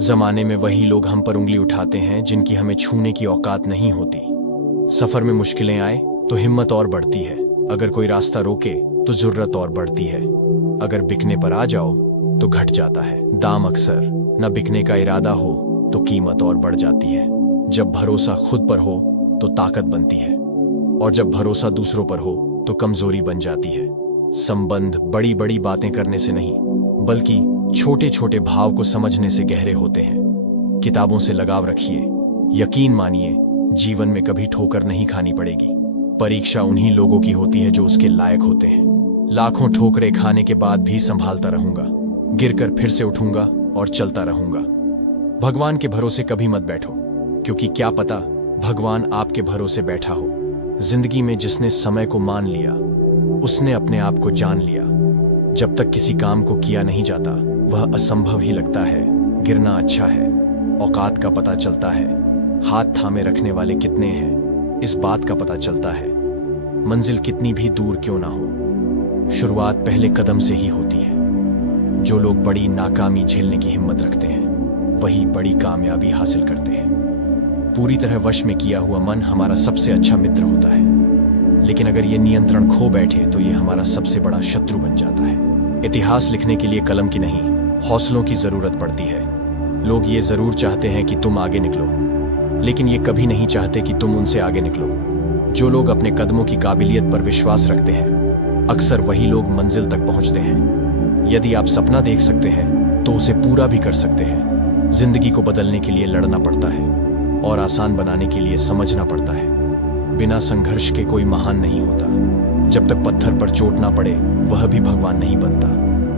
जमाने में वही लोग हम पर उंगली उठाते हैं जिनकी हमें छूने की औकात नहीं होती। सफर में मुश्किलें आए तो हिम्मत और बढ़ती है, अगर कोई रास्ता रोके तो जुर्रत और बढ़ती है, अगर बिकने पर आ जाओ तो घट जाता है दाम। अक्सर न बिकने का इरादा हो तो कीमत और बढ़ जाती है। जब भरोसा खुद पर हो तो ताकत बनती है, और जब भरोसा दूसरों पर हो तो कमजोरी बन जाती है। संबंध बड़ी बड़ी बातें करने से नहीं, बल्कि छोटे छोटे भाव को समझने से गहरे होते हैं। किताबों से लगाव रखिए, यकीन मानिए जीवन में कभी ठोकर नहीं खानी पड़ेगी। परीक्षा उन्हीं लोगों की होती है जो उसके लायक होते हैं। लाखों ठोकरें खाने के बाद भी संभालता रहूंगा, गिरकर फिर से उठूंगा और चलता रहूंगा। भगवान के भरोसे कभी मत बैठो, क्योंकि क्या पता भगवान आपके भरोसे बैठा हो। जिंदगी में जिसने समय को मान लिया उसने अपने आप को जान लिया। जब तक किसी काम को किया नहीं जाता वह असंभव ही लगता है। गिरना अच्छा है, औकात का पता चलता है। हाथ थामे रखने वाले कितने हैं इस बात का पता चलता है। मंजिल कितनी भी दूर क्यों ना हो, शुरुआत पहले कदम से ही होती है। जो लोग बड़ी नाकामी झेलने की हिम्मत रखते हैं वही बड़ी कामयाबी हासिल करते हैं। पूरी तरह वश में किया हुआ मन हमारा सबसे अच्छा मित्र होता है, लेकिन अगर ये नियंत्रण खो बैठे तो ये हमारा सबसे बड़ा शत्रु बन जाता है। इतिहास लिखने के लिए कलम की नहीं, हौसलों की जरूरत पड़ती है। लोग ये जरूर चाहते हैं कि तुम आगे निकलो, लेकिन ये कभी नहीं चाहते कि तुम उनसे आगे निकलो। जो लोग अपने कदमों की काबिलियत पर विश्वास रखते हैं अक्सर वही लोग मंजिल तक पहुंचते हैं। यदि आप सपना देख सकते हैं तो उसे पूरा भी कर सकते हैं। जिंदगी को बदलने के लिए लड़ना पड़ता है और आसान बनाने के लिए समझना पड़ता है। बिना संघर्ष के कोई महान नहीं होता। जब तक पत्थर पर चोट ना पड़े वह भी भगवान नहीं बनता।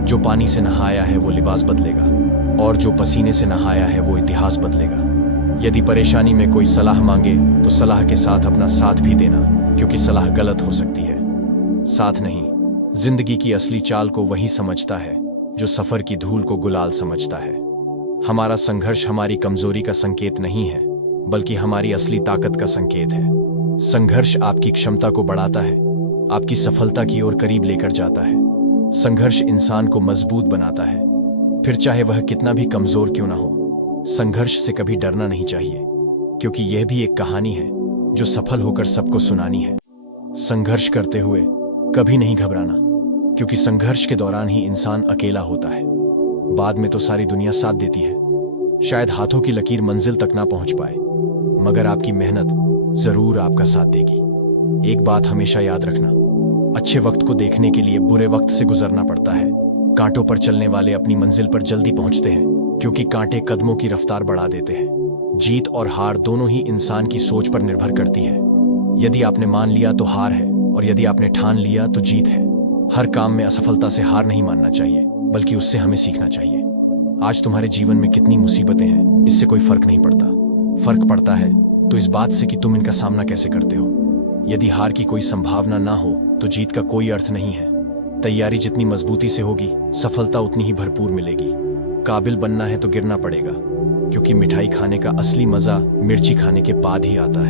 जो पानी से नहाया है वो लिबास बदलेगा, और जो पसीने से नहाया है वो इतिहास बदलेगा। यदि परेशानी में कोई सलाह मांगे तो सलाह के साथ अपना साथ भी देना, क्योंकि सलाह गलत हो सकती है, साथ नहीं। जिंदगी की असली चाल को वही समझता है जो सफर की धूल को गुलाल समझता है। हमारा संघर्ष हमारी कमजोरी का संकेत नहीं है, बल्कि हमारी असली ताकत का संकेत है। संघर्ष आपकी क्षमता को बढ़ाता है, आपकी सफलता की ओर करीब लेकर जाता है। संघर्ष इंसान को मजबूत बनाता है, फिर चाहे वह कितना भी कमजोर क्यों ना हो। संघर्ष से कभी डरना नहीं चाहिए, क्योंकि यह भी एक कहानी है जो सफल होकर सबको सुनानी है। संघर्ष करते हुए कभी नहीं घबराना, क्योंकि संघर्ष के दौरान ही इंसान अकेला होता है। बाद में तो सारी दुनिया साथ देती है। शायद हाथों की लकीर मंजिल तक ना पहुंच पाए, मगर आपकी मेहनत जरूर आपका साथ देगी। एक बात हमेशा याद रखना, अच्छे वक्त को देखने के लिए बुरे वक्त से गुजरना पड़ता है। कांटों पर चलने वाले अपनी मंजिल पर जल्दी पहुंचते हैं, क्योंकि कांटे कदमों की रफ्तार बढ़ा देते हैं। जीत और हार दोनों ही इंसान की सोच पर निर्भर करती है। यदि आपने मान लिया तो हार है, और यदि आपने ठान लिया तो जीत है। हर काम में असफलता से हार नहीं मानना चाहिए, बल्कि उससे हमें सीखना चाहिए। आज तुम्हारे जीवन में कितनी मुसीबतें हैं इससे कोई फर्क नहीं पड़ता। फर्क पड़ता है तो इस बात से कि तुम इनका सामना कैसे करते हो। यदि हार की कोई संभावना ना हो तो जीत का कोई अर्थ नहीं है। तैयारी जितनी मजबूती से होगी सफलता उतनी ही भरपूर मिलेगी। काबिल बनना है तो गिरना पड़ेगा, क्योंकि मिठाई खाने का असली मजा मिर्ची खाने के बाद ही आता है।